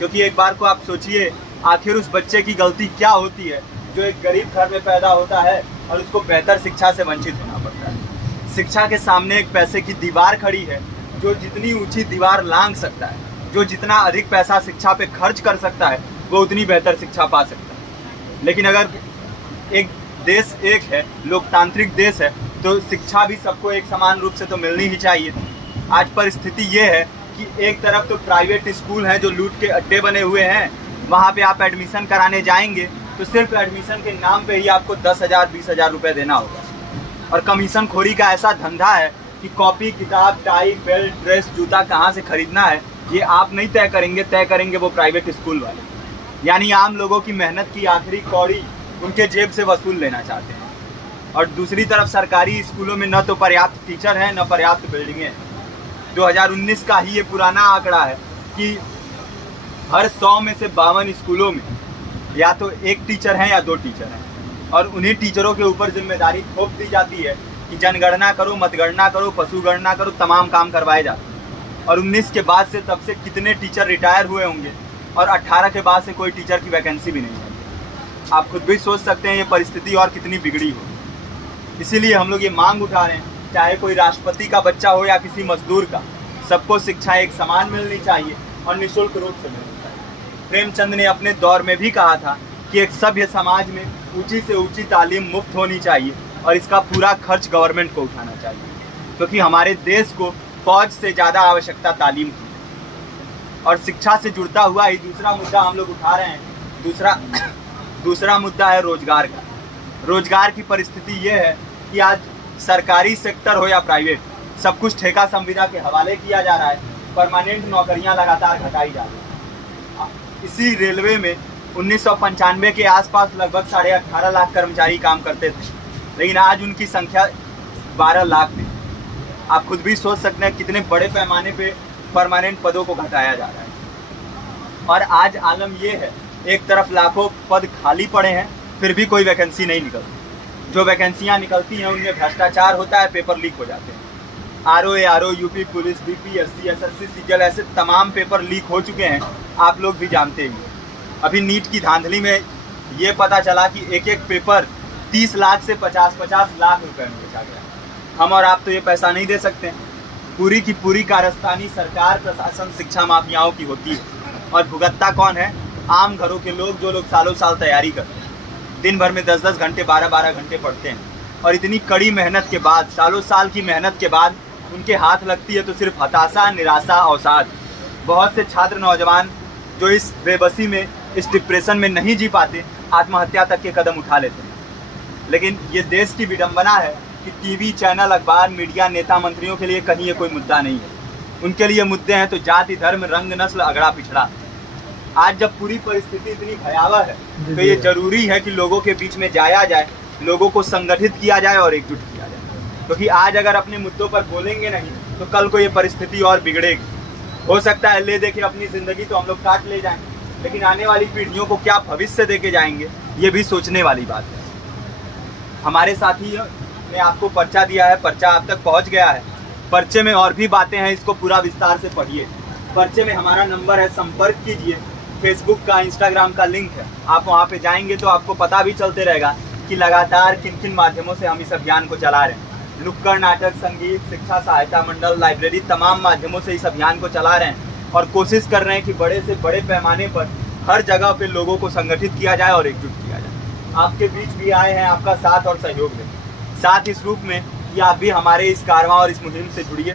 क्योंकि एक बार को आप सोचिए, आखिर उस बच्चे की गलती क्या होती है जो एक गरीब घर में पैदा होता है और उसको बेहतर शिक्षा से वंचित होना पड़ता है। शिक्षा के सामने एक पैसे की दीवार खड़ी है, जो जितनी ऊंची दीवार लांघ सकता है, जो जितना अधिक पैसा शिक्षा पे खर्च कर सकता है, वो उतनी बेहतर शिक्षा पा सकता है। लेकिन अगर एक देश एक है, लोकतांत्रिक देश है, तो शिक्षा भी सबको एक समान रूप से तो मिलनी ही चाहिए। आज परिस्थिति ये है कि एक तरफ तो प्राइवेट स्कूल हैं जो लूट के अड्डे बने हुए हैं, वहाँ पे आप एडमिशन कराने जाएंगे तो सिर्फ एडमिशन के नाम पे ही आपको 10,000 20,000 रुपये देना होगा। और कमीशन खोरी का ऐसा धंधा है कि कॉपी, किताब, टाई, बेल्ट, ड्रेस, जूता कहाँ से खरीदना है ये आप नहीं तय करेंगे वो प्राइवेट स्कूल वाले। यानी आम लोगों की मेहनत की आखिरी कौड़ी उनके जेब से वसूल लेना चाहते हैं। और दूसरी तरफ सरकारी स्कूलों में न तो पर्याप्त टीचर हैं, न पर्याप्त बिल्डिंगें हैं। 2019 का ही ये पुराना आंकड़ा है कि हर 100 में से 52 स्कूलों में या तो एक टीचर हैं या 2 टीचर हैं। और उन्हीं टीचरों के ऊपर जिम्मेदारी थोप दी जाती है कि जनगणना करो, मतगणना करो, पशु गणना करो, तमाम काम करवाए जाते हैं। और 19 के बाद से तब से कितने टीचर रिटायर हुए होंगे और 18 के बाद से कोई टीचर की वैकेंसी भी नहीं है। आप खुद भी सोच सकते हैं ये परिस्थिति और कितनी बिगड़ी हो। इसीलिए हम लोग ये मांग उठा रहे हैं, चाहे कोई राष्ट्रपति का बच्चा हो या किसी मजदूर का, सबको शिक्षा एक समान मिलनी चाहिए और निःशुल्क रूप से मिलनी चाहिए। प्रेमचंद ने अपने दौर में भी कहा था कि एक सभ्य समाज में ऊंची से ऊंची तालीम मुफ्त होनी चाहिए और इसका पूरा खर्च गवर्नमेंट को उठाना चाहिए, क्योंकि हमारे देश को फौज से ज़्यादा आवश्यकता तालीम की है। और शिक्षा से जुड़ता हुआ ही दूसरा मुद्दा हम लोग उठा रहे हैं। दूसरा मुद्दा है रोजगार का। रोजगार की परिस्थिति ये है कि आज सरकारी सेक्टर हो या प्राइवेट, सब कुछ ठेका संविदा के हवाले किया जा रहा है। परमानेंट नौकरियां लगातार घटाई जा रही हैं। इसी रेलवे में 1995 के आसपास लगभग 18.5 लाख कर्मचारी काम करते थे, लेकिन आज उनकी संख्या 12 लाख थी। आप खुद भी सोच सकते हैं कितने बड़े पैमाने पे परमानेंट पदों को घटाया जा रहा है। और आज आलम ये है, एक तरफ लाखों पद खाली पड़े हैं, फिर भी कोई वैकेंसी नहीं निकलती। जो वैकेंसियां निकलती हैं उनमें भ्रष्टाचार होता है, पेपर लीक हो जाते हैं। RO, UP police, BPSC, SSC, CGL, ऐसे तमाम पेपर लीक हो चुके हैं, आप लोग भी जानते ही। अभी नीट की धांधली में ये पता चला कि एक एक पेपर 30 लाख से 50-50 लाख रुपए में बेचा गया। हम और आप तो ये पैसा नहीं दे सकते। पूरी की पूरी कारस्तानी सरकार, प्रशासन, शिक्षा माफियाओं की होती है। और भुगतता कौन है? आम घरों के लोग, जो लोग सालों साल तैयारी करते हैं, दिन भर में 10-10 घंटे, 12-12 घंटे पढ़ते हैं। और इतनी कड़ी मेहनत के बाद, सालों साल की मेहनत के बाद उनके हाथ लगती है तो सिर्फ हताशा, निराशा, अवसाद। बहुत से छात्र नौजवान जो इस बेबसी में, इस डिप्रेशन में नहीं जी पाते, आत्महत्या तक के कदम उठा लेते हैं। लेकिन ये देश की विडंबना है कि टीवी चैनल, अखबार, मीडिया, नेता, मंत्रियों के लिए कहीं ये कोई मुद्दा नहीं है। उनके लिए मुद्दे हैं तो जाति, धर्म, रंग, नस्ल, अगड़ा पिछड़ा। आज जब पूरी परिस्थिति इतनी भयावह है तो ये जरूरी है कि लोगों के बीच में जाया जाए, लोगों को संगठित किया जाए और एकजुट किया जाए। क्योंकि आज अगर अपने मुद्दों पर बोलेंगे नहीं तो कल को ये परिस्थिति और बिगड़ेगी। हो सकता है ले देके अपनी ज़िंदगी तो हम लोग काट ले जाएं, लेकिन आने वाली पीढ़ियों को क्या भविष्य देके जाएंगे, ये भी सोचने वाली बात है। हमारे साथी ने आपको पर्चा दिया है, पर्चा आप तक पहुँच गया है। पर्चे में और भी बातें हैं, इसको पूरा विस्तार से पढ़िए। पर्चे में हमारा नंबर है, संपर्क कीजिए। फेसबुक का, इंस्टाग्राम का लिंक है, आप वहाँ पे जाएंगे तो आपको पता भी चलते रहेगा कि लगातार किन किन माध्यमों से हम इस अभियान को चला रहे हैं। नुक्कड़ नाटक, संगीत, शिक्षा सहायता मंडल, लाइब्रेरी, तमाम माध्यमों से इस अभियान को चला रहे हैं और कोशिश कर रहे हैं कि बड़े से बड़े पैमाने पर हर जगह पे लोगों को संगठित किया जाए और एकजुट किया जाए। आपके बीच भी आए हैं आपका साथ और सहयोग दें, साथ इस रूप में कि आप भी हमारे इस कारवां और इस मुहिम से जुड़िए।